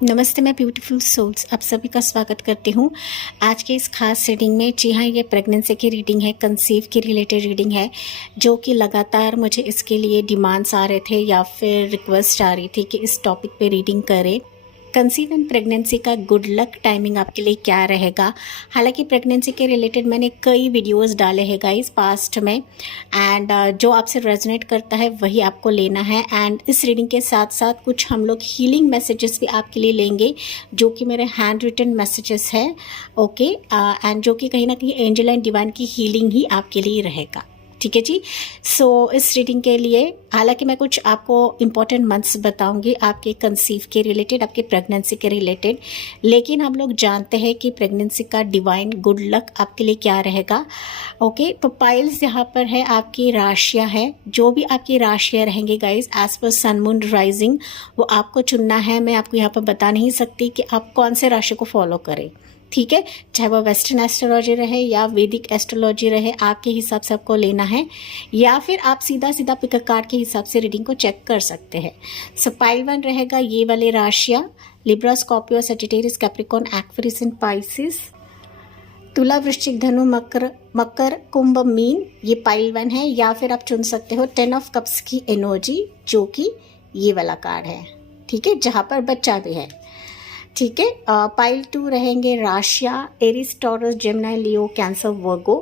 नमस्ते, मैं beautiful souls आप सभी का स्वागत करती हूँ आज के इस खास रीडिंग में। जी हाँ, ये प्रेगनेंसी की रीडिंग है, कंसीव की रिलेटेड रीडिंग है, जो कि लगातार मुझे इसके लिए डिमांड्स आ रहे थे या फिर रिक्वेस्ट आ रही थी कि इस टॉपिक पे रीडिंग करें। कंसीव एंड प्रेगनेंसी का गुड लक टाइमिंग आपके लिए क्या रहेगा। हालांकि प्रेगनेंसी के रिलेटेड मैंने कई वीडियोस डाले हैं गाइस पास्ट में, एंड जो आपसे रेजोनेट करता है वही आपको लेना है। एंड इस रीडिंग के साथ साथ कुछ हम लोग हीलिंग मैसेजेस भी आपके लिए लेंगे, जो कि मेरे हैंड रिटन मैसेजेस है। ओके, एंड जो कि कहीं ना कहीं एंजल एंड डिवाइन की हीलिंग ही आपके लिए रहेगा। ठीक है जी। सो इस रीडिंग के लिए हालांकि मैं कुछ आपको इम्पोर्टेंट मंथ्स बताऊंगी आपके कंसीव के रिलेटेड, आपके प्रेगनेंसी के रिलेटेड, लेकिन हम लोग जानते हैं कि प्रेगनेंसी का डिवाइन गुड लक आपके लिए क्या रहेगा। ओके, तो पाइल्स यहाँ पर है, आपकी राशियाँ है। जो भी आपकी राशियाँ रहेंगी guys as per sun moon rising, वो आपको चुनना है। मैं आपको यहाँ पर बता नहीं सकती कि आप कौन से राशि को फॉलो करें। ठीक है, चाहे वो वेस्टर्न एस्ट्रोलॉजी रहे या वैदिक एस्ट्रोलॉजी रहे, आपके हिसाब से आपको लेना है, या फिर आप सीधा सीधा पिक कार्ड के हिसाब से रीडिंग को चेक कर सकते हैं। सो पाइल 1 रहेगा ये वाले राशियाँ, Libra, Scorpio, Sagittarius, Capricorn, Aquarius and Pisces. Tula, Vrishchik, धनु, मकर, कुंभ, मीन, ये पाइल 1 है। या फिर आप चुन सकते हो 10 ऑफ कप्स की एनर्जी, जो कि ये वाला कार्ड है। ठीक है, जहाँ पर बच्चा भी है। ठीक है, पाइल 2 रहेंगे राशियाँ, एरिस, टॉरस, जेमिनी, लियो, कैंसर, वर्गो,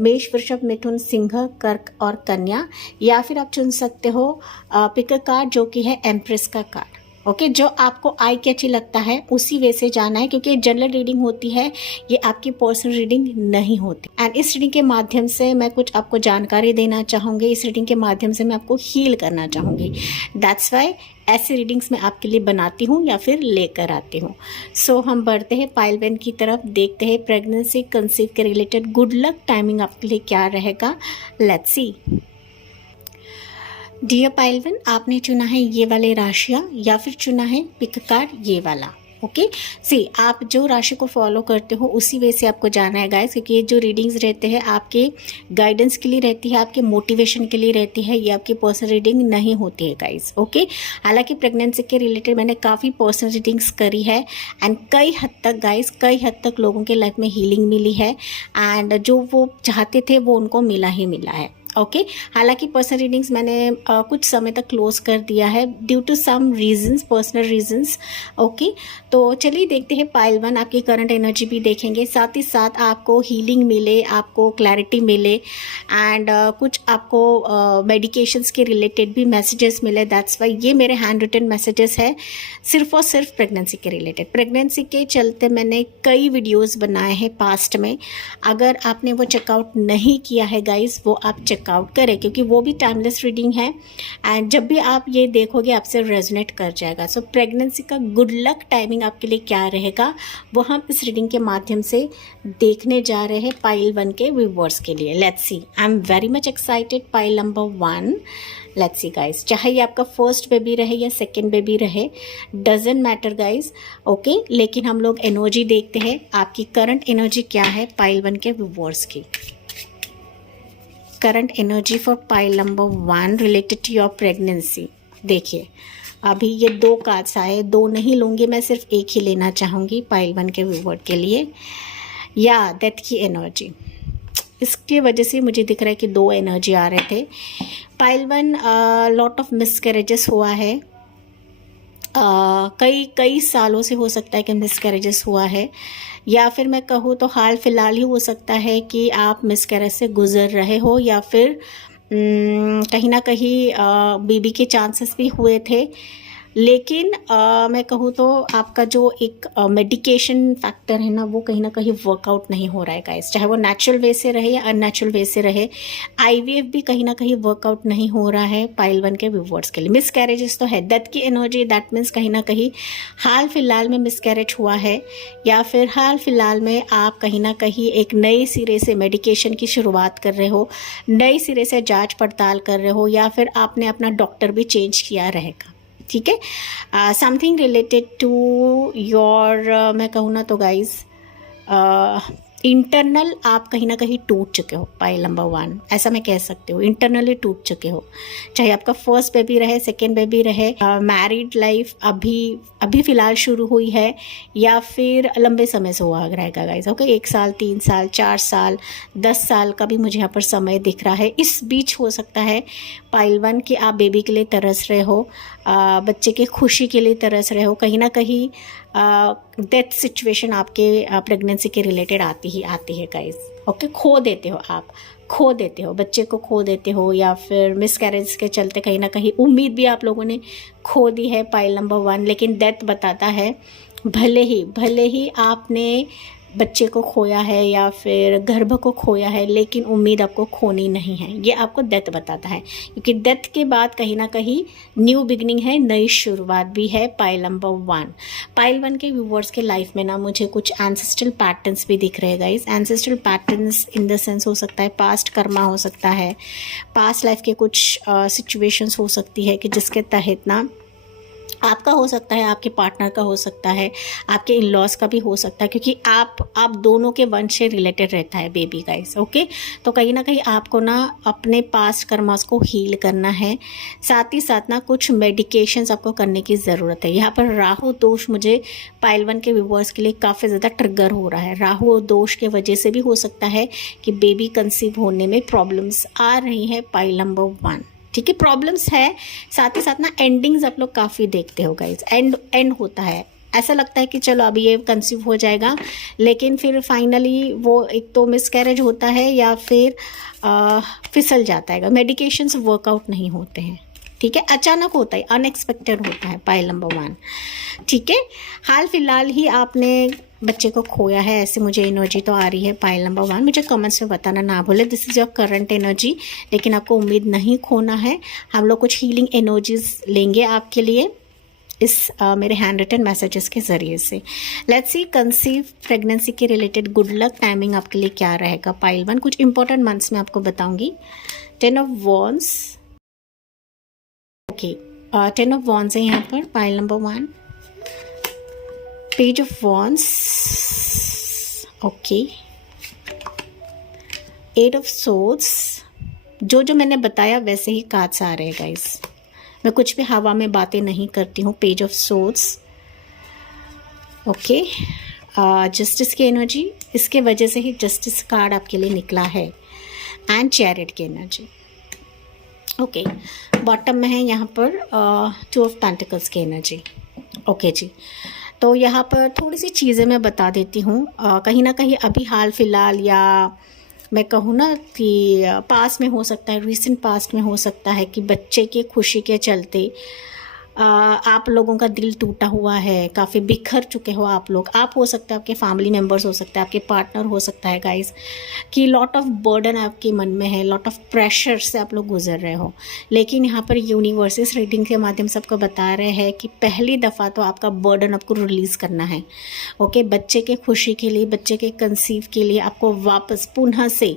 मेष, वृषभ, मिथुन, सिंह, कर्क और कन्या। या फिर आप चुन सकते हो पिक कार्ड, जो कि है एम्प्रेस का कार्ड। ओके, जो आपको आई कैची लगता है उसी वे से जाना है, क्योंकि जनरल रीडिंग होती है, ये आपकी पर्सनल रीडिंग नहीं होती। एंड इस रीडिंग के माध्यम से मैं कुछ आपको जानकारी देना चाहूँगी, इस रीडिंग के माध्यम से मैं आपको हील करना चाहूँगी। दैट्स वाई ऐसे रीडिंग्स मैं आपके लिए बनाती हूँ या फिर लेकर आती हूँ। सो हम बढ़ते हैं पाइल 1 की तरफ, देखते हैं प्रेगनेंसी कंसीव के रिलेटेड गुड लक टाइमिंग आपके लिए क्या रहेगा। Let's see. डियर पाइल 1, आपने चुना है ये वाले राशियाँ या फिर चुना है पिक कार्ड ये वाला। ओके, सी आप जो राशि को फॉलो करते हो उसी वे से आपको जाना है गाइस, क्योंकि ये जो रीडिंग्स रहते हैं आपके गाइडेंस के लिए रहती है, आपके मोटिवेशन के लिए रहती है, ये आपकी पर्सनल रीडिंग नहीं होती है गाइस। ओके, हालांकि प्रेगनेंसी के रिलेटेड मैंने काफ़ी पर्सनल रीडिंग्स करी है, एंड कई हद तक गाइस, कई हद तक लोगों के लाइफ में हीलिंग मिली है, एंड जो वो चाहते थे वो उनको मिला ही मिला है। ओके, हालांकि पर्सनल रीडिंग्स मैंने कुछ समय तक क्लोज कर दिया है due to some reasons, personal reasons. Okay, तो चलिए देखते हैं पाइल 1, आपकी करंट एनर्जी भी देखेंगे, साथ ही साथ आपको हीलिंग मिले, आपको क्लैरिटी मिले, एंड कुछ आपको मेडिकेशंस के रिलेटेड भी मैसेजेस मिले। दैट्स वाई ये मेरे हैंड रिटन मैसेजेस है, सिर्फ और सिर्फ प्रेगनेंसी के रिलेटेड। प्रेगनेंसी के चलते मैंने कई वीडियोज़ बनाए हैं पास्ट में, अगर आपने वो चेकआउट नहीं किया है गाइज, वो आप चेकआउट करें, क्योंकि वो भी टाइमलेस रीडिंग है, एंड जब भी आप ये देखोगे आपसे रेजोनेट कर जाएगा। सो प्रेगनेंसी का गुड लक टाइमिंग आपके लिए क्या रहेगा, वो हम इस रीडिंग के माध्यम से देखने जा रहे हैं पाइल 1 के व्यूअर्स के लिए। Let's see, I am very much excited. Pile number 1, let's see guys, चाहे ये आपका फर्स्ट बेबी रहे या सेकेंड बेबी रहे, डजेंट मैटर गाइज। ओके, लेकिन हम लोग एनर्जी देखते हैं, आपकी करंट एनर्जी क्या है पाइल 1 के व्यूअर्स की। Current energy for pile number 1 related to your pregnancy. देखिए, अभी ये 2 कार्ड्स आए, 2 नहीं लूँगी मैं, सिर्फ एक ही लेना चाहूँगी पाइल 1 के व्यूअर के लिए। या डेथ की एनर्जी, इसकी वजह से मुझे दिख रहा है कि 2 एनर्जी आ रहे थे। पाइल 1, लॉट ऑफ मिसकैरेजेस हुआ है, कई सालों से हो सकता है कि मिसकैरेजेस हुआ है, या फिर मैं कहूँ तो हाल फिलहाल ही हो सकता है कि आप मिसकैरेज से गुजर रहे हो, या फिर कहीं ना कहीं बेबी के चांसेस भी हुए थे, लेकिन मैं कहूँ तो आपका जो एक मेडिकेशन फैक्टर है ना, वो कहीं ना कहीं वर्कआउट नहीं हो रहा है गाइस, चाहे वो नेचुरल वे से रहे या अननेचुरल वे से रहे। आईवीएफ भी कहीं ना कहीं वर्कआउट नहीं हो रहा है पाइल 1 के व्यूअर्स के लिए। मिसकैरेजेस तो है, डेथ की एनर्जी, दैट मीन्स कहीं ना कहीं हाल फिलहाल में मिसकैरेज हुआ है, या फिर हाल फिलहाल में आप कहीं ना कहीं एक नए सिरे से मेडिकेशन की शुरुआत कर रहे हो, नए सिरे से जाँच पड़ताल कर रहे हो, या फिर आपने अपना डॉक्टर भी चेंज किया रहेगा। ठीक है, समथिंग रिलेटेड टू योर, मैं कहूँ ना तो गाइज इंटरनल आप कहीं ना कहीं टूट चुके हो, पाइल नंबर 1, ऐसा मैं कह सकती हूँ। इंटरनली टूट चुके हो, चाहे आपका फर्स्ट बेबी रहे, सेकेंड बेबी रहे, मैरिड लाइफ अभी फ़िलहाल शुरू हुई है या फिर लंबे समय से हुआ रहेगा गाइस। ओके, 1 साल, 3 साल, 4 साल, 10 साल का भी मुझे यहाँ पर समय दिख रहा है। इस बीच हो सकता है पाइल 1 कि आप बेबी के लिए तरस रहे हो, बच्चे के खुशी के लिए तरस रहे हो, कहीं ना कहीं डेथ सिचुएशन आपके प्रेगनेंसी के रिलेटेड आती है गाइस। ओके, खो देते हो बच्चे को, खो देते हो, या फिर मिसकैरेज के चलते कहीं ना कहीं उम्मीद भी आप लोगों ने खो दी है, पाइल नंबर 1। लेकिन डेथ बताता है भले ही आपने बच्चे को खोया है या फिर गर्भ को खोया है, लेकिन उम्मीद आपको खोनी नहीं है, ये आपको डेथ बताता है। क्योंकि डेथ के बाद कहीं ना कहीं न्यू बिगनिंग है, नई शुरुआत भी है, पाइल नंबर 1। पाइल 1 के व्यूवर्स के लाइफ में ना मुझे कुछ एंसेस्ट्रल पैटर्न्स भी दिख रहे हैं guys. Ancestral patterns in the sense हो सकता है पास्ट कर्मा हो सकता है, पास्ट लाइफ के कुछ सिचुएशंस हो सकती है कि जिसके तहत ना आपका हो सकता है, आपके पार्टनर का हो सकता है, आपके इन लॉज का भी हो सकता है, क्योंकि आप दोनों के वंश से रिलेटेड रहता है बेबी गाइस। ओके, तो कहीं ना कहीं आपको ना अपने पास्ट कर्मास को हील करना है, साथ ही साथ ना कुछ मेडिकेशंस आपको करने की ज़रूरत है। यहाँ पर राहु दोष मुझे पाइल 1 के व्यूअर्स के लिए काफ़ी ज़्यादा ट्रिगर हो रहा है। राहु दोष के वजह से भी हो सकता है कि बेबी कंसीव होने में प्रॉब्लम्स आ रही हैं, पाइल नंबर 1। ठीक है, प्रॉब्लम्स है, साथ ही साथ ना एंडिंग्स आप लोग काफ़ी देखते हो गाइज। एंड होता है, ऐसा लगता है कि चलो अभी ये कंसीव हो जाएगा, लेकिन फिर फाइनली वो एक तो मिसकैरेज होता है या फिर फिसल जाता है, मेडिकेशंस वर्कआउट नहीं होते हैं। ठीक है, अचानक होता है, अनएक्सपेक्टेड होता है, पाइल नंबर 1। ठीक है, हाल फिलहाल ही आपने बच्चे को खोया है, ऐसे मुझे एनर्जी तो आ रही है, पाइल नंबर 1। मुझे कमेंट्स में बताना ना भूले, this is your current energy. लेकिन आपको उम्मीद नहीं खोना है, हम लोग कुछ हीलिंग एनर्जीज लेंगे आपके लिए इस मेरे हैंड रिटन मैसेजेस के ज़रिए से। लेट्स सी कंसीव प्रेगनेंसी के रिलेटेड गुड लक टाइमिंग आपके लिए क्या रहेगा, पाइल 1। कुछ इंपॉर्टेंट मंथ्स में आपको बताऊंगी। 10 of wands, okay, 10 of wands है यहाँ पर, pile number 1। Page of wands, okay, 8 of swords. जो मैंने बताया वैसे ही कार्ड्स आ रहे हैं गाइस, मैं कुछ भी हवा में बातें नहीं करती हूँ। Page of swords, okay, justice की एनर्जी, इसके वजह से ही जस्टिस कार्ड आपके लिए निकला है, एंड चैरियट की एनर्जी। ओके, बॉटम में है यहाँ पर 2 ऑफ पेंटिकल्स की एनर्जी। ओके जी, तो यहाँ पर थोड़ी सी चीज़ें मैं बता देती हूँ। कहीं ना कहीं अभी हाल फिलहाल, या मैं कहूँ ना कि पास में हो सकता है, रिसेंट पास्ट में हो सकता है कि बच्चे के खुशी के चलते आप लोगों का दिल टूटा हुआ है, काफ़ी बिखर चुके हो आप लोग। आप हो सकता है, आपके फैमिली मेम्बर्स हो सकता है, आपके पार्टनर हो सकता है गाइस, कि लॉट ऑफ बर्डन आपके मन में है, लॉट ऑफ प्रेशर से आप लोग गुजर रहे हो। लेकिन यहाँ पर यूनिवर्सेस रीडिंग के माध्यम से आपको बता रहे हैं कि पहली दफ़ा तो आपका बर्डन आपको रिलीज़ करना है। ओके, बच्चे के खुशी के लिए, बच्चे के कंसीव के लिए आपको वापस पुनः से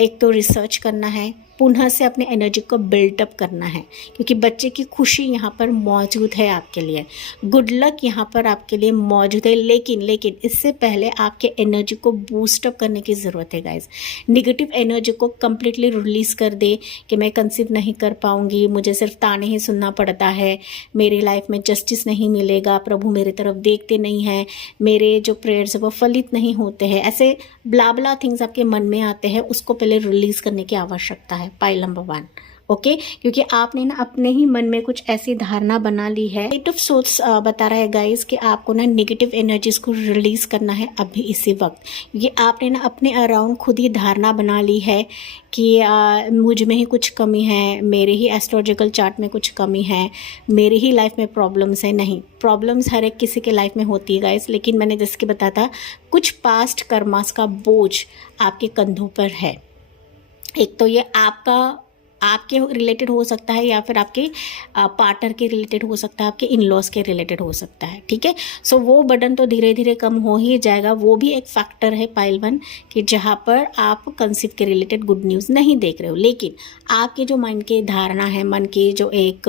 एक तो रिसर्च करना है, पुनः से अपने एनर्जी को बिल्टअप करना है, क्योंकि बच्चे की खुशी यहाँ पर मौजूद है आपके लिए, गुड लक यहाँ पर आपके लिए मौजूद है। लेकिन इससे पहले आपके एनर्जी को बूस्टअप करने की ज़रूरत है गाइस। निगेटिव एनर्जी को कम्प्लीटली रिलीज़ कर दे कि मैं कंसीव नहीं कर पाऊँगी, मुझे सिर्फ ताने ही सुनना पड़ता है, मेरी लाइफ में जस्टिस नहीं मिलेगा, प्रभु मेरी तरफ देखते नहीं हैं, मेरे जो प्रेयर्स है वो फलित नहीं होते हैं, ऐसे ब्ला थिंग्स आपके मन में आते हैं, उसको पहले रिलीज़ करने की आवश्यकता है, पाइल नंबर 1। ओके, क्योंकि आपने ना अपने ही मन में कुछ ऐसी धारणा बना ली है। 8 ऑफ सोर्ड्स बता रहा है गाइस कि आपको ना नेगेटिव एनर्जीज को रिलीज करना है अभी इसी वक्त। ये आपने ना अपने अराउंड खुद ही धारणा बना ली है कि मुझ में ही कुछ कमी है, मेरे ही एस्ट्रोलॉजिकल चार्ट में कुछ कमी है, मेरी ही लाइफ में प्रॉब्लम्स है। नहीं, प्रॉब्लम्स हर एक किसी के लाइफ में होती है गाइस, लेकिन मैंने जैसे कि बताया था, कुछ पास्ट कर्मास का बोझ आपके कंधों पर है। एक तो ये आपका आपके रिलेटेड हो सकता है या फिर आपके पार्टनर के रिलेटेड हो सकता है, आपके इन लॉज के रिलेटेड हो सकता है। ठीक है, सो वो बर्डन तो धीरे धीरे कम हो ही जाएगा। वो भी एक फैक्टर है पाइल 1 कि जहाँ पर आप कंसीव के रिलेटेड गुड न्यूज़ नहीं देख रहे हो, लेकिन आपके जो माइंड की धारणा है, मन की जो एक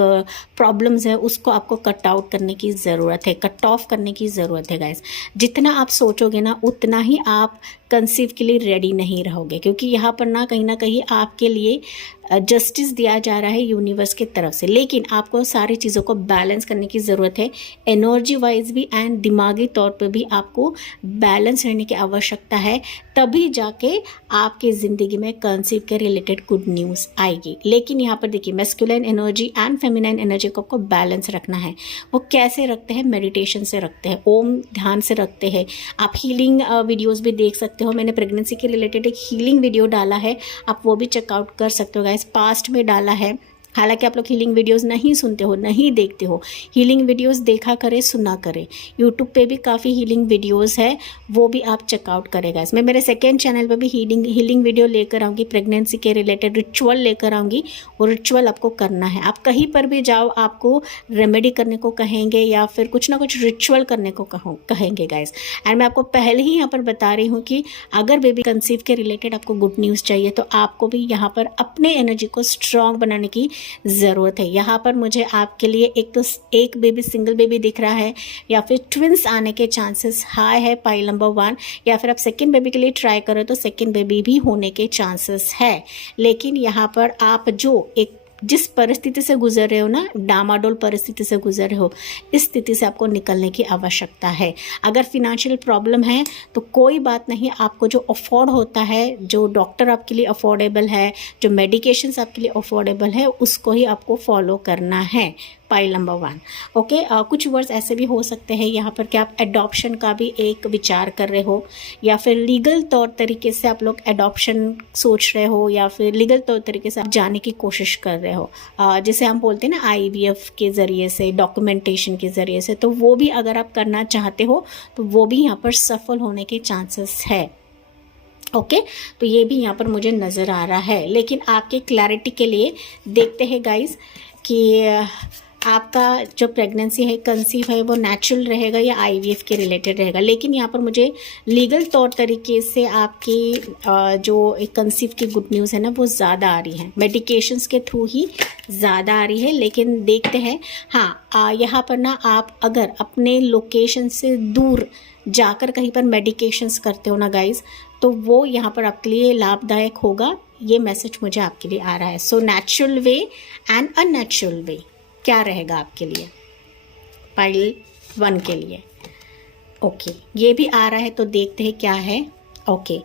प्रॉब्लम्स है, उसको आपको कट आउट करने की ज़रूरत है, कट ऑफ करने की ज़रूरत है गाइस। जितना आप सोचोगे ना उतना ही आप कंसीव के लिए रेडी नहीं रहोगे, क्योंकि यहाँ पर ना कहीं आपके लिए जस्टिस दिया जा रहा है यूनिवर्स की तरफ से, लेकिन आपको सारी चीज़ों को बैलेंस करने की ज़रूरत है। एनर्जी वाइज भी एंड दिमागी तौर पे भी आपको बैलेंस रहने की आवश्यकता है, तभी जाके आपके ज़िंदगी में कंसीव के रिलेटेड गुड न्यूज़ आएगी। लेकिन यहाँ पर देखिए, masculine energy and feminine energy को आपको बैलेंस रखना है। वो कैसे रखते हैं? मेडिटेशन से रखते हैं, ओम ध्यान से रखते हैं। आप हीलिंग वीडियोज़ भी देख सकते हो। मैंने प्रेगनेंसी के रिलेटेड एक हीलिंग वीडियो डाला है, आप वो भी चेकआउट कर सकते हो गाइस। पास्ट में डाला है, हालांकि आप लोग हीलिंग वीडियोस नहीं सुनते हो, नहीं देखते हो। हीलिंग वीडियोस देखा करें, सुना करें। यूट्यूब पे भी काफ़ी हीलिंग वीडियोस है, वो भी आप चेकआउट करेगा। इसमें मेरे सेकेंड चैनल पे भी हीलिंग वीडियो लेकर आऊँगी, प्रेगनेंसी के रिलेटेड रिचुअल लेकर आऊँगी। वो रिचुअल आपको करना है। आप कहीं पर भी जाओ, आपको रेमेडी करने को कहेंगे या फिर कुछ ना कुछ रिचुअल करने को कहेंगे गाइस। एंड मैं आपको पहले ही यहाँ पर बता रही हूँ कि अगर बेबी कंसीव के रिलेटेड आपको गुड न्यूज़ चाहिए तो आपको भी यहाँ पर अपने एनर्जी को स्ट्रॉन्ग बनाने की ज़रूरत है। यहाँ पर मुझे आपके लिए एक बेबी, सिंगल बेबी दिख रहा है, या फिर ट्विंस आने के चांसेस हाई है पाइल नंबर 1, या फिर आप सेकेंड बेबी के लिए ट्राई करो तो सेकेंड बेबी भी होने के चांसेस है। लेकिन यहाँ पर आप जो जिस परिस्थिति से गुजर रहे हो ना, डामाडोल परिस्थिति से गुजर रहे हो, इस स्थिति से आपको निकलने की आवश्यकता है। अगर फिनेंशियल प्रॉब्लम है तो कोई बात नहीं, आपको जो अफोर्ड होता है, जो डॉक्टर आपके लिए अफोर्डेबल है, जो मेडिकेशंस आपके लिए अफोर्डेबल है, उसको ही आपको फॉलो करना है। Pile number 1, okay. कुछ वर्ड्स ऐसे भी हो सकते हैं यहाँ पर कि आप एडॉप्शन का भी एक विचार कर रहे हो, या फिर लीगल तौर तरीके से आप लोग एडॉप्शन सोच रहे हो, या फिर लीगल तौर तरीके से आप जाने की कोशिश कर रहे हो, जिसे हम बोलते हैं ना IVF के ज़रिए से, डॉक्यूमेंटेशन के ज़रिए से। तो वो भी अगर आप करना चाहते हो तो वो भी यहाँ पर सफल होने के चांसेस है। ओके, तो ये भी यहाँ पर मुझे नज़र आ रहा है। लेकिन आपके क्लैरिटी के लिए देखते हैं गाइस कि आपका जो प्रेगनेंसी है, कंसीव है, वो नेचुरल रहेगा या IVF के रिलेटेड रहेगा। लेकिन यहाँ पर मुझे लीगल तौर तरीके से आपकी जो एक कंसीव की गुड न्यूज़ है ना, वो ज़्यादा आ रही है, मेडिकेशंस के थ्रू ही ज़्यादा आ रही है। लेकिन देखते हैं, हाँ, यहाँ पर ना आप अगर अपने लोकेशन से दूर जाकर कहीं पर मेडिकेशंस करते हो ना गाइज, तो वो यहाँ पर आपके लिए लाभदायक होगा। ये मैसेज मुझे आपके लिए आ रहा है। So natural way and unnatural way क्या रहेगा आपके लिए पाइल 1 के लिए? ओके, ये भी आ रहा है, तो देखते हैं क्या है। ओके,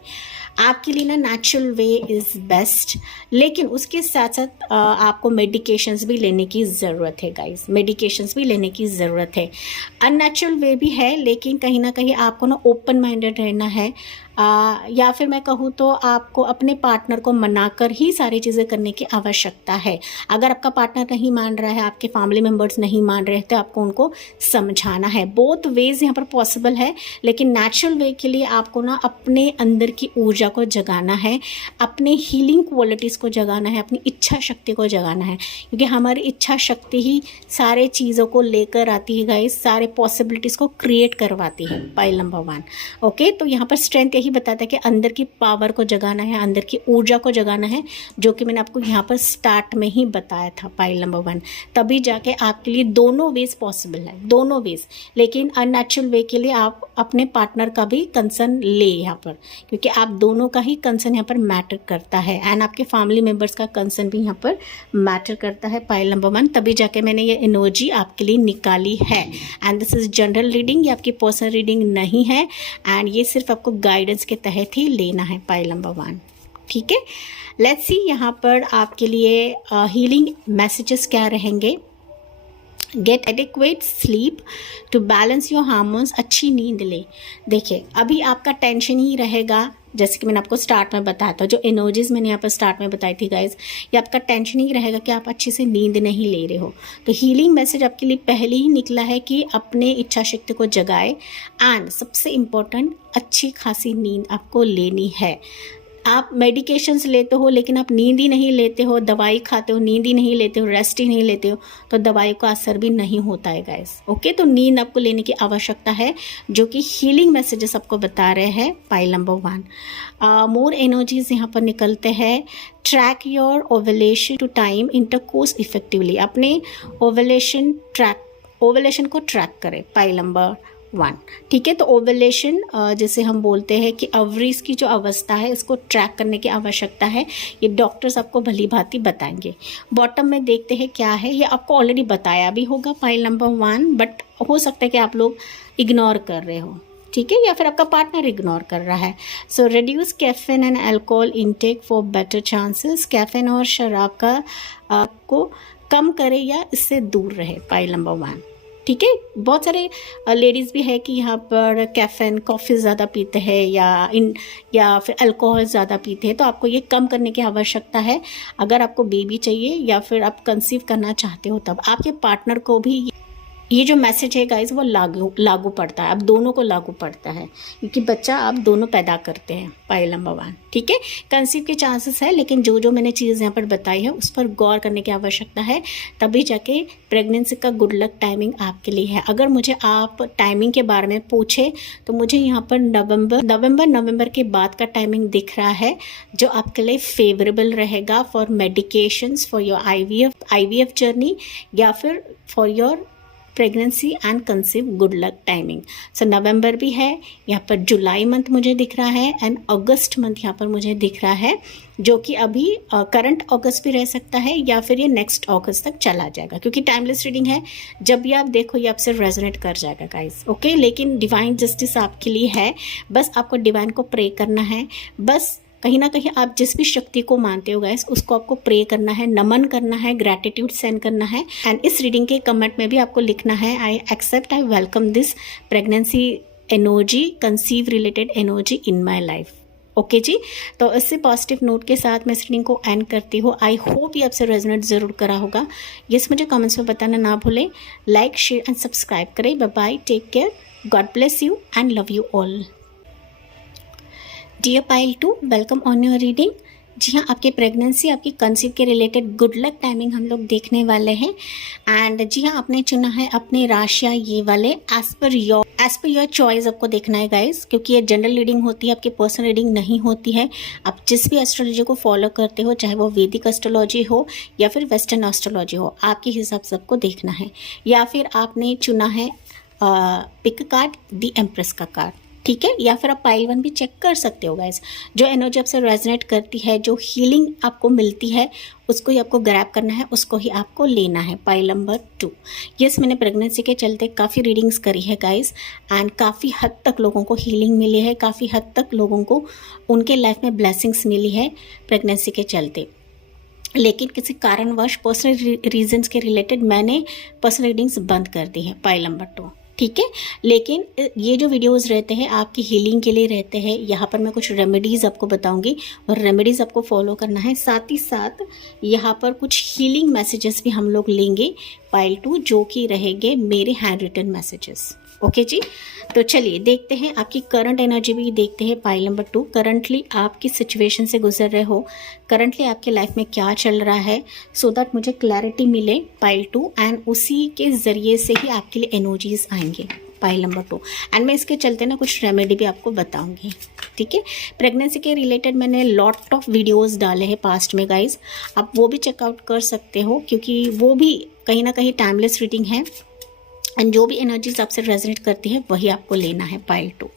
आपके लिए ना नेचुरल वे इज़ बेस्ट, लेकिन उसके साथ साथ आपको मेडिकेशंस भी लेने की ज़रूरत है गाइस, मेडिकेशंस भी लेने की ज़रूरत है। अननेचुरल वे भी है, लेकिन कहीं ना कहीं आपको ना ओपन माइंडेड रहना है, या फिर मैं कहूँ तो आपको अपने पार्टनर को मनाकर ही सारी चीज़ें करने की आवश्यकता है। अगर आपका पार्टनर नहीं मान रहा है, आपके फैमिली मेम्बर्स नहीं मान रहे, तो आपको उनको समझाना है। बोथ वेज यहाँ पर पॉसिबल है, लेकिन नेचुरल वे के लिए आपको ना अपने अंदर की ऊर्जा को जगाना है, अपने हीलिंग क्वालिटीज़ को जगाना है, अपनी इच्छा शक्ति को जगाना है, क्योंकि हमारी इच्छा शक्ति ही सारे चीज़ों को लेकर आती है गाइस, सारे पॉसिबिलिटीज़ को क्रिएट करवाती है। Pile number 1, okay. तो यहाँ पर स्ट्रेंथ यही बताता है कि अंदर की पावर को जगाना है, अंदर की ऊर्जा को जगाना है, जो कि मैंने आपको यहाँ पर स्टार्ट में ही बताया था पाइल नंबर 1। तभी जाके आपके लिए दोनों वेज पॉसिबल है, दोनों वेज। लेकिन अननेचुरल वे के लिए आप अपने पार्टनर का भी कंसर्न ले यहाँ पर, क्योंकि आप दोनों का ही कंसर्न यहाँ पर मैटर करता है, एंड आपके फैमिली मेम्बर्स का कंसर्न भी यहाँ पर मैटर करता है पाइल नंबर 1। तभी जाके मैंने ये एनर्जी आपके लिए निकाली है। And this is general reading, ये आपकी पर्सनल रीडिंग नहीं है, एंड ये सिर्फ आपको गाइडेंस के तहत ही लेना है पाइल नंबर 1, ठीक है। लेट्स सी यहाँ पर आपके लिए हीलिंग मैसेजेस क्या रहेंगे। Get adequate sleep to balance your hormones, अच्छी नींद ले। देखिए, अभी आपका टेंशन ही रहेगा, जैसे कि मैंने आपको स्टार्ट में बताया था, जो एनर्जीज मैंने यहाँ पर स्टार्ट में बताई थी गाइज, ये आपका टेंशन ही रहेगा कि आप अच्छे से नींद नहीं ले रहे हो। तो हीलिंग मैसेज आपके लिए पहले ही निकला है कि अपने इच्छा शक्ति को जगाए, एंड सबसे इम्पोर्टेंट अच्छी खासी नींद आपको लेनी है। आप मेडिकेशंस लेते हो लेकिन आप नींद ही नहीं लेते हो, दवाई खाते हो नींद ही नहीं लेते हो, रेस्ट ही नहीं लेते हो, तो दवाई का असर भी नहीं होता है गाइस। ओके, तो नींद आपको लेने की आवश्यकता है, जो कि हीलिंग मैसेजेस आपको बता रहे हैं पाइल नंबर 1। मोर एनर्जीज यहाँ पर निकलते हैं। Track your ovulation to time intercourse effectively, अपने ओवुलेशन को ट्रैक करें, पाइल नंबर 1। ठीक है, तो ओवुलेशन जैसे हम बोलते हैं कि ओवरीज की जो अवस्था है इसको ट्रैक करने की आवश्यकता है। ये डॉक्टर्स आपको भली भांति बताएंगे। बॉटम में देखते हैं क्या है, ये आपको ऑलरेडी बताया भी होगा पाइल नंबर 1, बट हो सकता है कि आप लोग इग्नोर कर रहे हो, ठीक है, या फिर आपका पार्टनर इग्नोर कर रहा है। So reduce caffeine and alcohol intake for better chances. Caffeine और शराब का को कम करे या इससे दूर रहे, पाइल नंबर 1। ठीक है, बहुत सारे लेडीज़ भी है कि यहाँ पर कैफीन कॉफ़ी ज़्यादा पीते हैं या फिर अल्कोहल ज़्यादा पीते हैं, तो आपको ये कम करने की आवश्यकता है। अगर आपको बेबी चाहिए या फिर आप कंसीव करना चाहते हो, तब आपके पार्टनर को भी ये जो मैसेज है गाइज वो लागू पड़ता है, आप दोनों को लागू पड़ता है, क्योंकि बच्चा आप दोनों पैदा करते हैं, पाइल नंबर 1। ठीक है, कंसीव के चांसेस है, लेकिन जो मैंने चीज़ यहाँ पर बताई है उस पर गौर करने की आवश्यकता है, तभी जाके प्रेगनेंसी का गुड लक टाइमिंग आपके लिए है। अगर मुझे आप टाइमिंग के बारे में पूछे तो मुझे यहाँ पर नवंबर के बाद का टाइमिंग दिख रहा है, जो आपके लिए फेवरेबल रहेगा for medications, for your IVF journey, या फिर for your pregnancy and conceive good luck timing. So November भी है, यहाँ पर जुलाई मंथ मुझे दिख रहा है, एंड अगस्त मंथ यहाँ पर मुझे दिख रहा है, जो कि अभी करंट अगस्त भी रह सकता है या फिर ये नेक्स्ट अगस्त तक चला जाएगा, क्योंकि टाइमलेस रीडिंग है। जब भी आप देखो ये आपसे रेजोनेट कर जाएगा गाइस। ओके, लेकिन डिवाइन जस्टिस आपके लिए है, बस आपको डिवाइन को प्रे करना है। बस कहीं ना कहीं आप जिस भी शक्ति को मानते हो गाइस, उसको आपको प्रे करना है, नमन करना है, ग्रैटिट्यूड सेंड करना है। एंड इस रीडिंग के कमेंट में भी आपको लिखना है, I accept, I welcome this pregnancy energy, conceive related energy in my life. Okay ji, तो इससे पॉजिटिव नोट के साथ मैं इस रीडिंग को एंड करती हूँ। आई होप ये आपसे रेजोनेट जरूर करा होगा। यस, मुझे कमेंट्स में बताना ना भूलें। लाइक, शेयर एंड सब्सक्राइब करें। Bye bye, take care, God bless you and love you all. Dear pile 2, welcome on your reading. जी हाँ, आपकी प्रेगनेंसी, आपकी कंसीव के रिलेटेड गुड लक टाइमिंग हम लोग देखने वाले हैं। एंड जी हाँ, आपने चुना है अपने राशियाँ ये वाले एज पर योर चॉइस आपको देखना है गाइस, क्योंकि ये जनरल रीडिंग होती है, आपकी पर्सनल रीडिंग नहीं होती है। आप जिस भी एस्ट्रोलॉजी को फॉलो करते हो, चाहे वो वैदिक एस्ट्रोलॉजी हो या फिर वेस्टर्न एस्ट्रोलॉजी हो, आपके हिसाब से आपको देखना है। या फिर आपने चुना है पिक कार्ड, दी एम्प्रेस का कार्ड, ठीक है, या फिर आप पाइल 1 भी चेक कर सकते हो गाइस। जो एनर्जी आपसे रेजोनेट करती है, जो हीलिंग आपको मिलती है, उसको ही आपको ग्रैब करना है, उसको ही आपको लेना है, पाइल नंबर 2। यस, मैंने प्रेगनेंसी के चलते काफ़ी रीडिंग्स करी है गाइस, एंड काफ़ी हद तक लोगों को हीलिंग मिली है, काफ़ी हद तक लोगों को उनके लाइफ में ब्लेसिंग्स मिली है प्रेगनेंसी के चलते। लेकिन किसी कारणवश पर्सनल रीजंस के रिलेटेड मैंने पर्सनल रीडिंग्स बंद कर दी है, पाइल नंबर 2। ठीक है, लेकिन ये जो वीडियोस रहते हैं आपकी हीलिंग के लिए रहते हैं। यहाँ पर मैं कुछ रेमेडीज़ आपको बताऊंगी और रेमेडीज़ आपको फॉलो करना है। साथ ही साथ यहाँ पर कुछ हीलिंग मैसेजेस भी हम लोग लेंगे पाइल 2, जो कि रहेंगे मेरे hand written messages. Okay ji, तो चलिए देखते हैं, आपकी करंट एनर्जी भी देखते हैं पाइल नंबर 2। करंटली आप किस सिचुएशन से गुजर रहे हो, करंटली आपके लाइफ में क्या चल रहा है, सो दैट मुझे क्लैरिटी मिले पाइल 2, एंड उसी के ज़रिए से ही आपके लिए एनर्जीज आएंगे पाइल नंबर 2। एंड मैं इसके चलते ना कुछ रेमेडी भी आपको बताऊंगी। ठीक है, प्रेगनेंसी के रिलेटेड मैंने लॉट ऑफ वीडियोस डाले हैं पास्ट में गाइज, आप वो भी चेकआउट कर सकते हो, क्योंकि वो भी कहीं ना कहीं टाइमलेस रीडिंग है, एंड जो भी एनर्जीज आपसे रेजोनेट करती है वही आपको लेना है पाइल 2।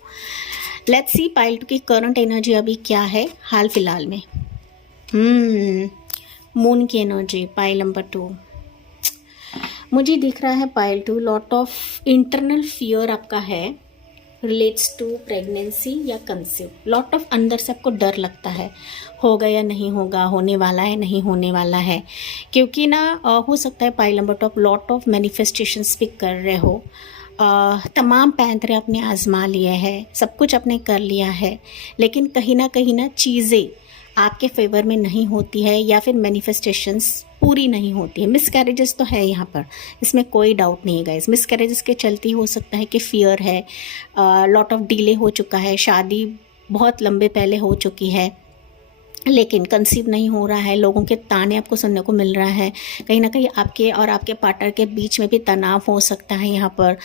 लेट्स सी पाइल 2 की करंट एनर्जी अभी क्या है हाल फिलहाल में। मून की एनर्जी पाइल नंबर 2 मुझे दिख रहा है pile 2, lot of internal fear आपका है रिलेट्स टू प्रेगनेंसी या कंसीव। लॉट ऑफ अंदर से आपको डर लगता है, होगा या नहीं होगा, होने वाला है नहीं होने वाला है, क्योंकि ना हो सकता है pile number 2 lot of manifestations भी कर रहे हो, तमाम पैंतरे अपने आजमा लिए हैं, सब कुछ आपने कर लिया है, लेकिन कहीं ना चीज़ें आपके फेवर में नहीं होती है, या फिर मैनिफेस्टेशंस पूरी नहीं होती है। मिसकैरेजेस तो है यहाँ पर, इसमें कोई डाउट नहीं है गाइस। मिसकैरेजेस के चलते हो सकता है कि फियर है, लॉट ऑफ डिले हो चुका है, शादी बहुत लंबे पहले हो चुकी है, लेकिन कंसीव नहीं हो रहा है, लोगों के ताने आपको सुनने को मिल रहा है, कहीं ना कहीं आपके और आपके पार्टनर के बीच में भी तनाव हो सकता है यहाँ पर,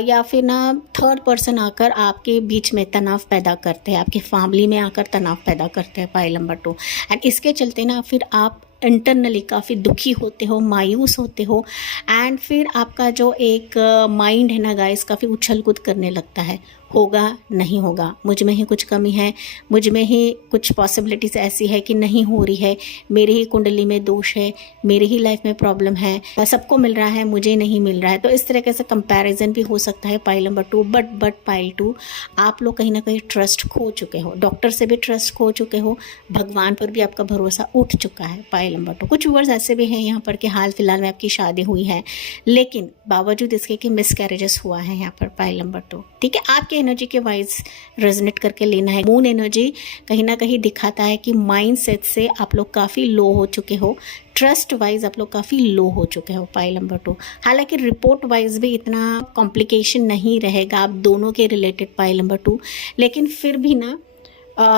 या फिर ना थर्ड पर्सन आकर आपके बीच में तनाव पैदा करते हैं, आपकी फैमिली में आकर तनाव पैदा करते हैं पाइल नंबर 2। एंड इसके चलते ना फिर आप इंटरनली काफ़ी दुखी होते हो, मायूस होते हो, एंड फिर आपका जो एक माइंड है ना गाइस, काफ़ी उछल कूद करने लगता है, होगा नहीं होगा, मुझ में ही कुछ कमी है, मुझ में ही कुछ पॉसिबिलिटीज़ ऐसी है कि नहीं हो रही है, मेरी ही कुंडली में दोष है, मेरी ही लाइफ में प्रॉब्लम है, सबको मिल रहा है मुझे नहीं मिल रहा है। तो इस तरीके से कंपैरिजन भी हो सकता है पाइल नंबर 2। बट पाइल 2, आप लोग कहीं ना कहीं ट्रस्ट खो चुके हो, डॉक्टर से भी ट्रस्ट खो चुके हो, भगवान पर भी आपका भरोसा उठ चुका है पाइल नंबर 2। कुछ व्यूअर्स ऐसे भी हैं यहाँ पर कि हाल फिलहाल में आपकी शादी हुई है, लेकिन बावजूद इसके कि मिसकैरेजेस हुआ है यहाँ पर पाइल नंबर 2। ठीक है, आपके एनर्जी के वाइज रेजोनेट करके लेना है। मून एनर्जी कहीं ना कहीं दिखाता है कि माइंड सेट से आप लोग काफ़ी लो हो चुके हो, ट्रस्ट वाइज आप लोग काफ़ी लो हो चुके हो पाइल नंबर 2। हालांकि रिपोर्ट वाइज भी इतना कॉम्प्लिकेशन नहीं रहेगा आप दोनों के रिलेटेड पाइल नंबर 2, लेकिन फिर भी ना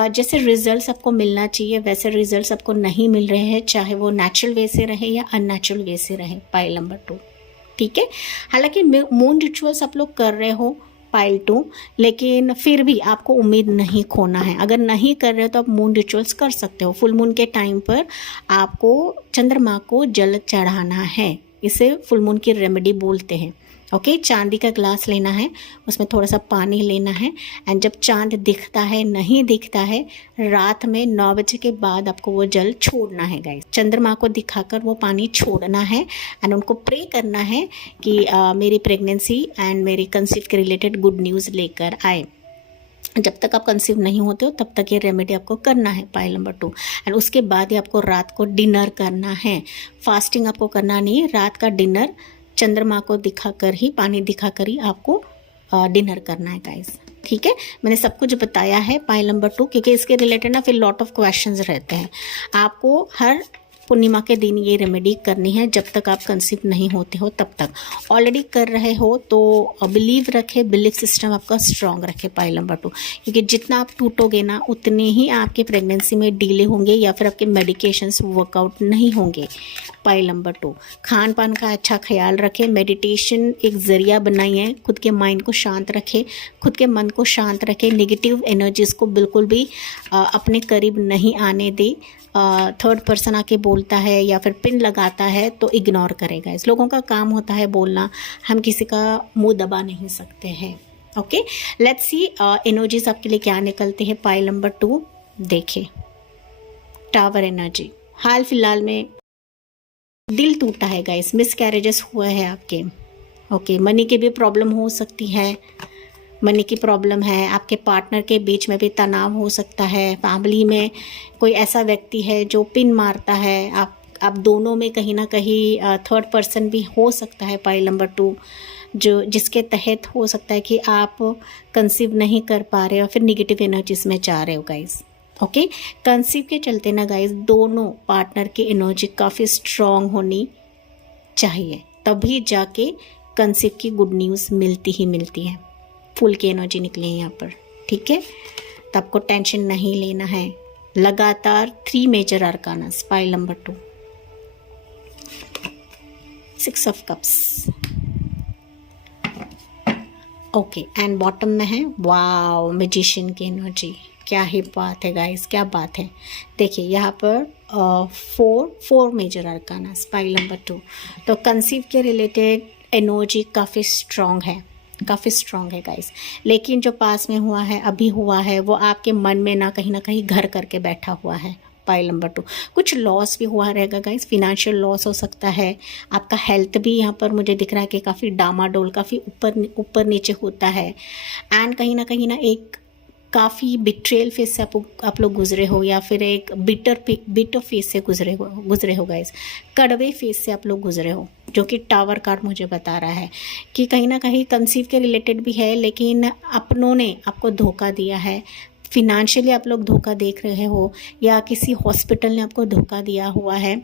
जैसे रिजल्ट्स आपको मिलना चाहिए वैसे रिजल्ट्स आपको नहीं मिल रहे हैं, चाहे वो नेचुरल वे से रहे या अननेचुरल वे से रहे पाइल नंबर 2। ठीक है, हालांकि मून रिचुअल्स आप लोग कर रहे हो पाइल 2, लेकिन फिर भी आपको उम्मीद नहीं खोना है। अगर नहीं कर रहे हो तो आप मून रिचुअल्स कर सकते हो। फुल मून के टाइम पर आपको चंद्रमा को जल चढ़ाना है, इसे फुल मून की रेमेडी बोलते हैं। ओके, चांदी का ग्लास लेना है, उसमें थोड़ा सा पानी लेना है, एंड जब चांद दिखता है नहीं दिखता है, रात में 9 बजे के बाद आपको वो जल छोड़ना है गाइस। चंद्रमा को दिखाकर वो पानी छोड़ना है एंड उनको प्रे करना है कि मेरी प्रेगनेंसी एंड मेरी कंसीव के रिलेटेड गुड न्यूज़ लेकर आए। जब तक आप कंसीव नहीं होते हो तब तक ये रेमेडी आपको करना है पाइल नंबर 2। एंड उसके बाद ही आपको रात को डिनर करना है, फास्टिंग आपको करना नहीं है, रात का डिनर चंद्रमा को दिखाकर ही, पानी दिखाकर ही आपको डिनर करना है गाइस। ठीक है, मैंने सब कुछ बताया है पाइल नंबर 2, क्योंकि इसके रिलेटेड ना फिर लॉट ऑफ क्वेश्चंस रहते हैं। आपको हर पूर्णिमा के दिन ये रेमेडी करनी है, जब तक आप कंसीव नहीं होते हो तब तक। ऑलरेडी कर रहे हो तो बिलीव रखे, बिलीफ सिस्टम आपका स्ट्रांग रखे पाइल नंबर 2, क्योंकि जितना आप टूटोगे ना उतने ही आपके प्रेगनेंसी में डिले होंगे या फिर आपके मेडिकेशंस वर्कआउट नहीं होंगे पाइल नंबर 2। खान पान का अच्छा ख्याल रखें, मेडिटेशन एक ज़रिया बनाइए, खुद के माइंड को शांत रखें, खुद के मन को शांत रखें, नेगेटिव एनर्जीज़ को बिल्कुल भी अपने करीब नहीं आने दे। थर्ड पर्सन आके बोलता है या फिर पिन लगाता है तो इग्नोर करेगा। इस लोगों का काम होता है बोलना, हम किसी का मुंह दबा नहीं सकते हैं। ओके, लेट्स सी एनर्जीज आपके लिए क्या निकलते हैं पाइल नंबर 2। देखिए, टावर एनर्जी, हाल फिलहाल में दिल टूटा है गाइस, मिसकैरेजेस हुआ है आपके। ओके, मनी की भी प्रॉब्लम हो सकती है, मनी की प्रॉब्लम है, आपके पार्टनर के बीच में भी तनाव हो सकता है, फैमिली में कोई ऐसा व्यक्ति है जो पिन मारता है, आप दोनों में कहीं ना कहीं थर्ड पर्सन भी हो सकता है पाइल नंबर 2, जो जिसके तहत हो सकता है कि आप कंसीव नहीं कर पा रहे हो, फिर निगेटिव एनर्जीज में जा रहे हो गाइस। ओके, कंसीव के चलते ना गाइस दोनों पार्टनर की एनर्जी काफ़ी स्ट्रांग होनी चाहिए, तभी जाके कंसीव की गुड न्यूज़ मिलती ही मिलती है। फुल की एनर्जी निकली है यहाँ पर। ठीक है, तो आपको टेंशन नहीं लेना है। लगातार 3 major arcanas pile number 2, 6 of cups. Okay, and bottom में है वाओ मैजिशियन की एनर्जी। क्या ही बात है गाइस, क्या बात है। देखिए यहाँ पर 4 मेजर आर्कानास पाइल नंबर 2। तो कंसीव के रिलेटेड एनर्जी काफ़ी स्ट्रॉन्ग है, काफ़ी स्ट्रॉन्ग है गाइस। लेकिन जो पास में हुआ है, अभी हुआ है, वो आपके मन में ना कहीं घर करके बैठा हुआ है पाइल नंबर 2। कुछ लॉस भी हुआ रहेगा गाइस, फिनेंशियल लॉस हो सकता है। आपका हेल्थ भी यहाँ पर मुझे दिख रहा है कि काफ़ी डामाडोल, काफ़ी ऊपर नीचे होता है। एंड कहीं ना एक काफ़ी बिट्रेयल फेस से आप लोग गुजरे हो, या फिर एक बिटर फेस से गुजरे हो गाइस, कड़वे फेस से आप लोग गुजरे हो, जो कि टावर कार्ड मुझे बता रहा है कि कहीं ना कहीं कंसीव के रिलेटेड भी है, लेकिन अपनों ने आपको धोखा दिया है। फिनेंशियली आप लोग धोखा देख रहे हो, या किसी हॉस्पिटल ने आपको धोखा दिया हुआ है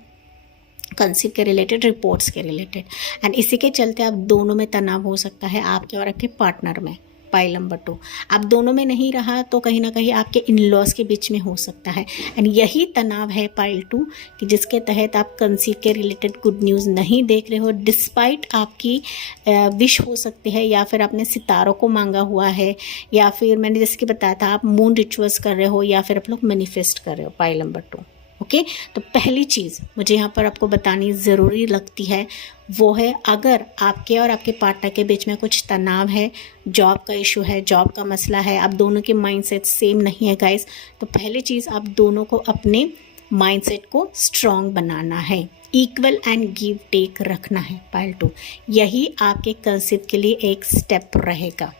कंसीव के रिलेटेड, रिपोर्ट्स के रिलेटेड। एंड इसी के चलते आप दोनों में तनाव हो सकता है, आपके और आपके पार्टनर में। Pile number 2। आप दोनों में नहीं रहा तो कहीं ना कहीं आपके इन लॉज के बीच में हो सकता है। एंड यही तनाव है पाइल 2 कि जिसके तहत आप कंसीव के रिलेटेड गुड न्यूज़ नहीं देख रहे हो, डिस्पाइट आपकी विश हो सकती है, या फिर आपने सितारों को मांगा हुआ है, या फिर मैंने जैसे कि बताया था आप मून रिचुअल्स कर रहे हो, या फिर आप लोग मैनिफेस्ट कर रहे हो पाइल नंबर 2। ओके, तो पहली चीज़ मुझे यहाँ पर आपको बतानी ज़रूरी लगती है वो है, अगर आपके और आपके पार्टनर के बीच में कुछ तनाव है, जॉब का इशू है, जॉब का मसला है, आप दोनों के माइंडसेट सेम नहीं है गाइस, तो पहली चीज़ आप दोनों को अपने माइंडसेट को स्ट्रॉन्ग बनाना है, इक्वल एंड गिव टेक रखना है पाइल 2। यही आपके कंसीव के लिए एक स्टेप रहेगा।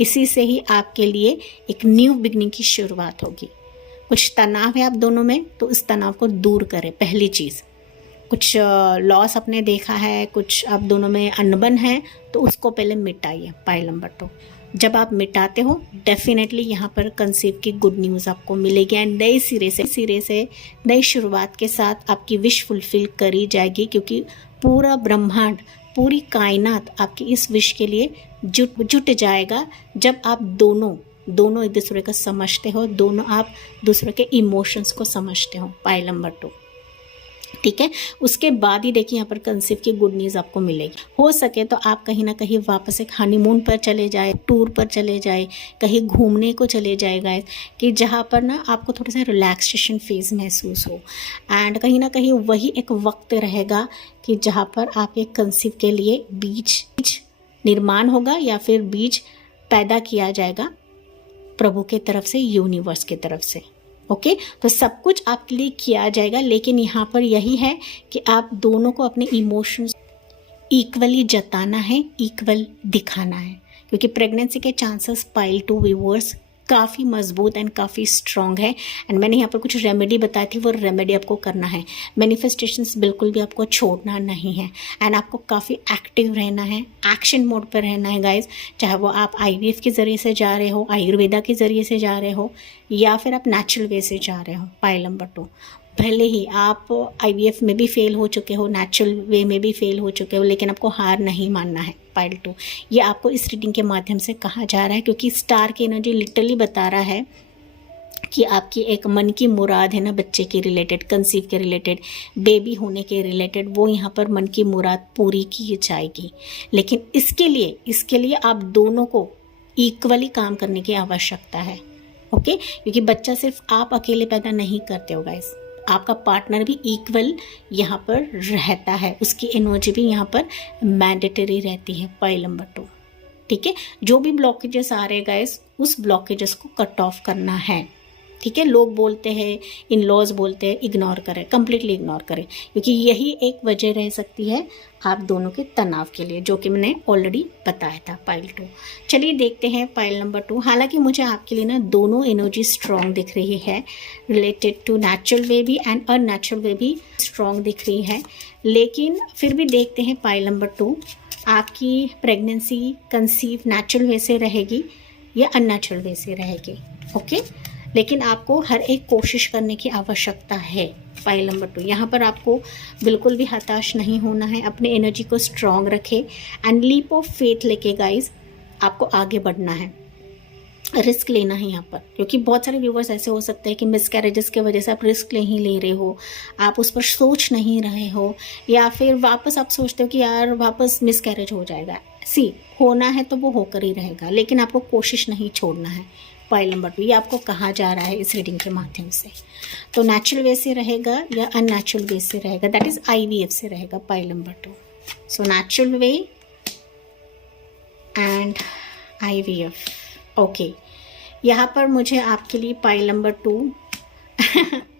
इसी से ही आपके लिए एक न्यू बिगनिंग की शुरुआत होगी। कुछ तनाव है आप दोनों में तो इस तनाव को दूर करें। पहली चीज़, कुछ लॉस आपने देखा है, कुछ आप दोनों में अनबन है, तो उसको पहले मिटाइए पाइल नंबर 2। जब आप मिटाते हो डेफिनेटली यहाँ पर कंसीव की गुड न्यूज़ आपको मिलेगी एंड नए सिरे से नई शुरुआत के साथ आपकी विश फुलफिल करी जाएगी, क्योंकि पूरा ब्रह्मांड, पूरी कायनात आपकी इस विश के लिए जुट जाएगा जब आप दोनों एक दूसरे को समझते हो, दोनों आप दूसरे के इमोशंस को समझते हो पाइल नंबर 2। ठीक है, उसके बाद ही देखिए यहाँ पर कंसीव की गुड न्यूज़ आपको मिलेगी। हो सके तो आप कहीं ना कहीं वापस एक हनीमून पर चले जाए, टूर पर चले जाए, कहीं घूमने को चले जाए गाइस, कि जहाँ पर ना आपको थोड़ा सा रिलैक्सेशन फेज महसूस हो। एंड कहीं ना कहीं वही एक वक्त रहेगा कि जहाँ पर आपके कंसीव के लिए बीज निर्माण होगा या फिर बीज पैदा किया जाएगा प्रभु के तरफ से, यूनिवर्स के तरफ से। ओके, तो सब कुछ आपके लिए किया जाएगा, लेकिन यहाँ पर यही है कि आप दोनों को अपने इमोशंस इक्वली जताना है, इक्वल दिखाना है, क्योंकि प्रेगनेंसी के चांसेस पाइल 2 व्यूअर्स काफ़ी मजबूत एंड काफ़ी स्ट्रॉन्ग है। एंड मैंने यहाँ पर कुछ रेमेडी बताई थी, वो रेमेडी आपको करना है। मैनिफेस्टेशंस बिल्कुल भी आपको छोड़ना नहीं है एंड आपको काफ़ी एक्टिव रहना है, एक्शन मोड पर रहना है गाइज। चाहे वो आप IVF के ज़रिए से जा रहे हो, आयुर्वेदा के ज़रिए से जा रहे हो, या फिर आप नेचुरल वे से जा रहे हो पाइल नंबर 2। भले ही आप IVF में भी फेल हो चुके हो, नेचुरल वे में भी फेल हो चुके हो, लेकिन आपको हार नहीं मानना है पाइल 2। ये आपको इस रीडिंग के माध्यम से कहा जा रहा है, क्योंकि स्टार की एनर्जी लिटरली बता रहा है कि आपकी एक मन की मुराद है ना, बच्चे के रिलेटेड, कंसीव के रिलेटेड, बेबी होने के रिलेटेड, वो यहाँ पर मन की मुराद पूरी की जाएगी। लेकिन इसके लिए आप दोनों को इक्वली काम करने की आवश्यकता है। ओके, क्योंकि बच्चा सिर्फ आप अकेले पैदा नहीं करते हो गाइस, आपका पार्टनर भी इक्वल यहाँ पर रहता है, उसकी एनर्जी भी यहाँ पर मैंडेटरी रहती है पाइल नंबर 2। ठीक है, जो भी ब्लॉकेजेस आ रहे हैं गाइस, उस ब्लॉकेजेस को कट ऑफ करना है। ठीक है, लोग बोलते हैं, इन लॉज बोलते हैं, इग्नोर करें, कंप्लीटली इग्नोर करें, क्योंकि यही एक वजह रह सकती है आप दोनों के तनाव के लिए, जो कि मैंने ऑलरेडी बताया था पाइल 2। चलिए देखते हैं पाइल नंबर 2। हालांकि मुझे आपके लिए ना दोनों एनर्जी स्ट्रॉन्ग दिख रही है, रिलेटेड टू नेचुरल वे भी एंड अननेचुरल वे भी स्ट्रॉन्ग दिख रही है, लेकिन फिर भी देखते हैं पाइल नंबर 2 आपकी प्रेगनेंसी कंसीव नेचुरल वे से रहेगी या अननेचुरल वे से रहेगी। ओके, लेकिन आपको हर एक कोशिश करने की आवश्यकता है पाइल नंबर 2। यहाँ पर आपको बिल्कुल भी हताश नहीं होना है, अपने एनर्जी को स्ट्रॉन्ग रखें एंड लीप ऑफ फेथ लेके गाइस आपको आगे बढ़ना है, रिस्क लेना है यहाँ पर। क्योंकि बहुत सारे व्यूवर्स ऐसे हो सकते हैं कि मिसकैरेजेस की वजह से आप रिस्क नहीं ले रहे हो, आप उस पर सोच नहीं रहे हो, या फिर वापस आप सोचते हो कि यार वापस मिसकैरेज हो जाएगा। होना है तो वो होकर ही रहेगा, लेकिन आपको कोशिश नहीं छोड़ना है पाइल नंबर 2। ये आपको कहा जा रहा है इस रीडिंग के माध्यम से। तो नेचुरल वे से रहेगा या अननेचुरल वे से रहेगा, दैट इज IVF से रहेगा pile number 2। So natural way and IVF। Okay, यहाँ पर मुझे आपके लिए pile number 2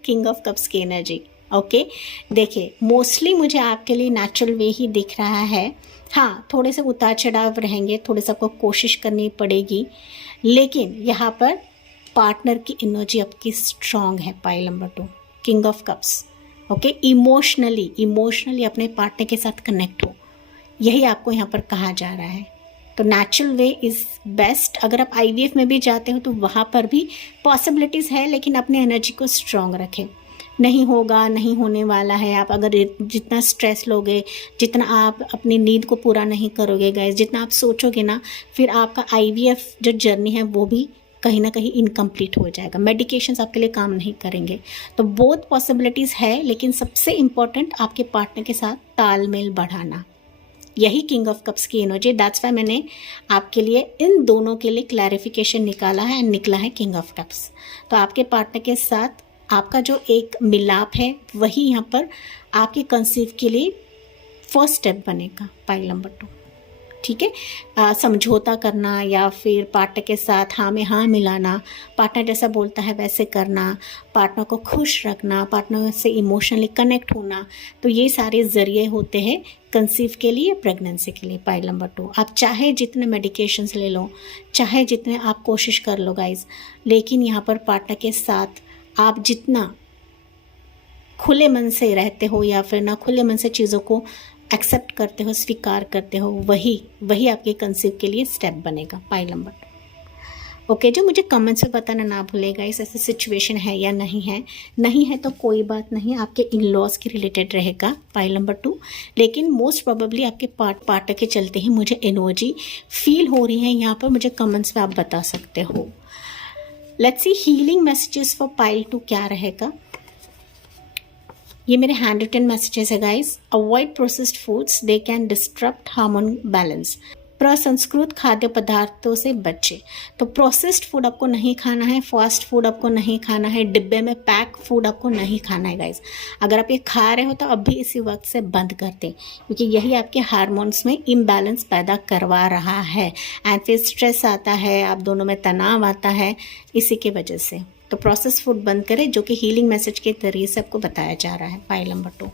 king of cups की एनर्जी। ओके, देखिए मोस्टली मुझे आपके लिए नेचुरल वे ही दिख रहा है। हाँ, थोड़े से उतार चढ़ाव रहेंगे, थोड़े से आपको कोशिश करनी पड़ेगी, लेकिन यहाँ पर पार्टनर की एनर्जी आपकी स्ट्रॉन्ग है pile number 2, king of cups. Okay, emotionally अपने पार्टनर के साथ कनेक्ट हो, यही आपको यहाँ पर कहा जा रहा है। तो नेचुरल वे इज़ बेस्ट। अगर आप IVF में भी जाते हो तो वहाँ पर भी पॉसिबिलिटीज़ है, लेकिन अपने एनर्जी को स्ट्रॉन्ग रखें। नहीं होगा, नहीं होने वाला है। आप अगर जितना स्ट्रेस लोगे, जितना आप अपनी नींद को पूरा नहीं करोगे गाइस, जितना आप सोचोगे ना, फिर आपका IVF जो जर्नी है वो भी कहीं ना कहीं इनकम्प्लीट हो जाएगा। मेडिकेशंस आपके लिए काम नहीं करेंगे। तो बहुत पॉसिबिलिटीज़ है, लेकिन सबसे इम्पॉर्टेंट आपके पार्टनर के साथ तालमेल बढ़ाना, यही किंग ऑफ कप्स की एनर्जी। दैट्स वाई मैंने आपके लिए इन दोनों के लिए क्लैरिफिकेशन निकाला है एंड निकला है किंग ऑफ कप्स। तो आपके पार्टनर के साथ आपका जो एक मिलाप है वही यहाँ पर आपके कंसीव के लिए फर्स्ट स्टेप बनेगा, पाइल नंबर 2। ठीक है, समझौता करना या फिर पार्टनर के साथ हाँ में हाँ मिलाना, पार्टनर जैसा बोलता है वैसे करना, पार्टनर को खुश रखना, पार्टनर से इमोशनली कनेक्ट होना, तो ये सारे ज़रिए होते हैं कंसीव के लिए, प्रेगनेंसी के लिए। पाइल नंबर 2, आप चाहे जितने मेडिकेशंस ले लो, चाहे जितने आप कोशिश कर लो गाइज, लेकिन यहाँ पर पार्टनर के साथ आप जितना खुले मन से रहते हो या फिर ना खुले मन से चीज़ों को एक्सेप्ट करते हो, स्वीकार करते हो, वही आपके कंसीव के लिए स्टेप बनेगा। Pile number 2। ओके, जो मुझे कमेंट्स में बताना ना भूलेगा इस ऐसी सिचुएशन है या नहीं है। नहीं है तो कोई बात नहीं, आपके इन लॉज के रिलेटेड रहेगा पाइल नंबर 2। लेकिन मोस्ट प्रोबेबली आपके पार्टनर के चलते ही मुझे एनर्जी फील हो रही है यहाँ पर, मुझे कमेंट्स में आप बता सकते हो। Let's see healing messages for pile 2 क्या रहेगा। ये मेरे हैंड रिटन मैसेजेस है guys. Avoid processed foods, they can disturb hormone balance. प्रसंस्कृत खाद्य पदार्थों से बचे। तो प्रोसेस्ड फूड आपको नहीं खाना है, फास्ट फूड आपको नहीं खाना है, डिब्बे में पैक फूड आपको नहीं खाना है गाइस। अगर आप ये खा रहे हो तो अभी इसी वक्त से बंद कर दें, क्योंकि यही आपके हार्मोन्स में इम्बैलेंस पैदा करवा रहा है एंड फिर स्ट्रेस आता है, आप दोनों में तनाव आता है इसी के वजह से। तो प्रोसेस फूड बंद करें, जो कि हीलिंग मैसेज के जरिए से आपको बताया जा रहा है। पाइल नंबर 2,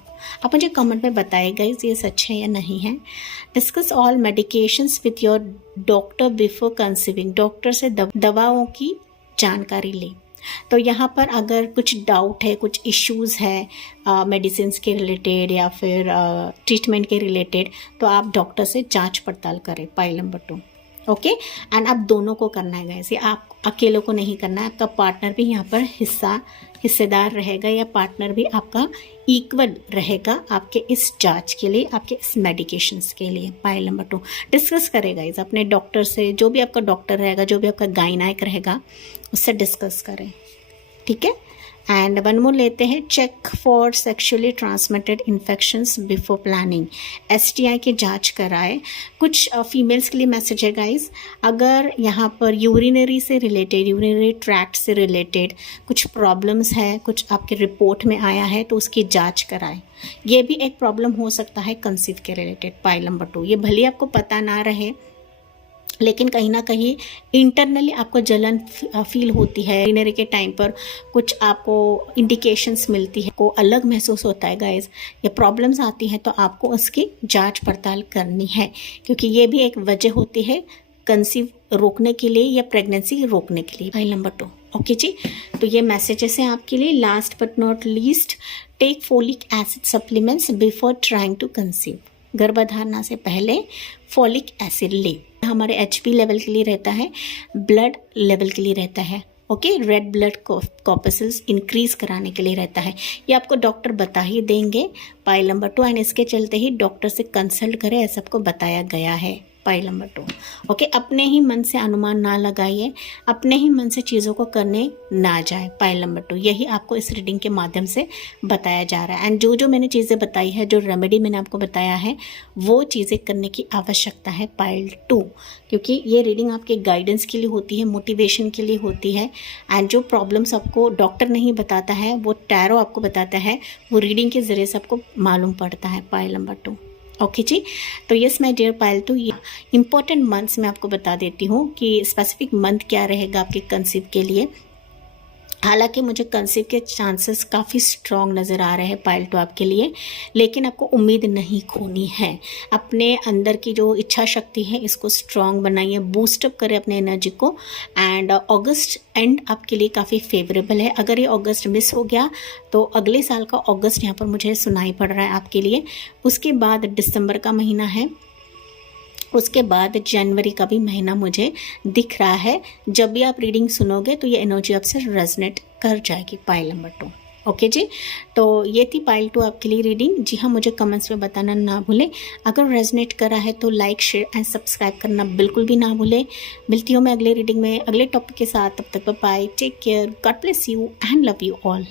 आप मुझे कमेंट में बताइएगा ये सच है या नहीं है। Discuss all medications with your doctor before conceiving. Doctor से दवाओं की जानकारी लें। तो यहाँ पर अगर कुछ डाउट है, कुछ इश्यूज़ है मेडिसिन के रिलेटेड या फिर ट्रीटमेंट के रिलेटेड, तो आप डॉक्टर से जांच पड़ताल करें। पाइल नंबर 2, ओके। एंड आप दोनों को करना है गाइस, ये आप अकेलों को नहीं करना है, आपका पार्टनर भी यहाँ पर हिस्सेदार रहेगा या पार्टनर भी आपका इक्वल रहेगा आपके इस जांच के लिए, आपके इस मेडिकेशंस के लिए। पाइल नंबर 2, डिस्कस करेगा इस अपने डॉक्टर से, जो भी आपका डॉक्टर रहेगा, जो भी आपका गायनाइक रहेगा, उससे डिस्कस करें। ठीक है। एंड वन मोर लेते हैं, check for sexually transmitted infections before planning. STI की जांच कराए। कुछ फीमेल्स के लिए मैसेज है गाइस, अगर यहाँ पर यूरिनरी से रिलेटेड, यूरिनरी ट्रैक्ट से रिलेटेड कुछ प्रॉब्लम्स है, कुछ आपके रिपोर्ट में आया है, तो उसकी जांच कराएं। ये भी एक प्रॉब्लम हो सकता है कंसीव के रिलेटेड। पाइल नंबर 2, ये भले आपको पता ना रहे, लेकिन कहीं ना कहीं इंटरनली आपको जलन फील होती है, यूरिनरी के टाइम पर कुछ आपको इंडिकेशंस मिलती है, को अलग महसूस होता है गाइस, या प्रॉब्लम्स आती हैं, तो आपको उसकी जांच पड़ताल करनी है, क्योंकि ये भी एक वजह होती है कंसीव रोकने के लिए या प्रेगनेंसी रोकने के लिए। File number 2, okay ji. तो ये मैसेजेस हैं आपके लिए। Last but not least, take folic acid supplements before trying to conceive. गर्भधारणा से पहले फॉलिक एसिड ले। हमारे HP लेवल के लिए रहता है, ब्लड लेवल के लिए रहता है, okay. Red blood corpuscles increase कराने के लिए रहता है, ये आपको डॉक्टर बता ही देंगे। पाइल नंबर 2, एंड इसके चलते ही डॉक्टर से कंसल्ट करें, ऐसा आपको बताया गया है। Pile number 2, okay. अपने ही मन से अनुमान ना लगाइए, अपने ही मन से चीज़ों को करने ना जाए। पाइल नंबर 2, यही आपको इस रीडिंग के माध्यम से बताया जा रहा है। एंड जो मैंने चीज़ें बताई है, जो रेमेडी मैंने आपको बताया है, वो चीज़ें करने की आवश्यकता है पाइल 2, क्योंकि ये रीडिंग आपके गाइडेंस के लिए होती है, मोटिवेशन के लिए होती है। एंड जो प्रॉब्लम्स आपको डॉक्टर नहीं बताता है, वो टैरो आपको बताता है, वो रीडिंग के ज़रिए से आपको मालूम पड़ता है। Pile number 2, okay ji. तो यस माय डियर पाइल 2, ये इंपॉर्टेंट मंथ्स मैं आपको बता देती हूँ कि स्पेसिफिक मंथ क्या रहेगा आपके कंसीव के लिए। हालांकि मुझे कंसीव के चांसेस काफ़ी स्ट्रॉन्ग नज़र आ रहे हैं पाइल 2 आपके लिए, लेकिन आपको उम्मीद नहीं खोनी है। अपने अंदर की जो इच्छा शक्ति है, इसको स्ट्रॉन्ग बनाइए, बूस्टअप करें अपने एनर्जी को। एंड अगस्त एंड आपके लिए काफ़ी फेवरेबल है। अगर ये अगस्त मिस हो गया तो अगले साल का अगस्त यहाँ पर मुझे सुनाई पड़ रहा है आपके लिए। उसके बाद दिसंबर का महीना है, उसके बाद जनवरी का भी महीना मुझे दिख रहा है। जब भी आप रीडिंग सुनोगे तो ये एनर्जी आपसे रेजनेट कर जाएगी। Pile number 2, okay ji. तो ये थी पाइल 2 आपके लिए रीडिंग। जी हाँ, मुझे कमेंट्स में बताना ना भूलें। अगर रेजोनेट करा है तो लाइक, शेयर एंड सब्सक्राइब करना बिल्कुल भी ना भूलें। मिलती हूँ मैं अगले रीडिंग में अगले टॉपिक के साथ। तब तक bye, take care, God bless you and love you all.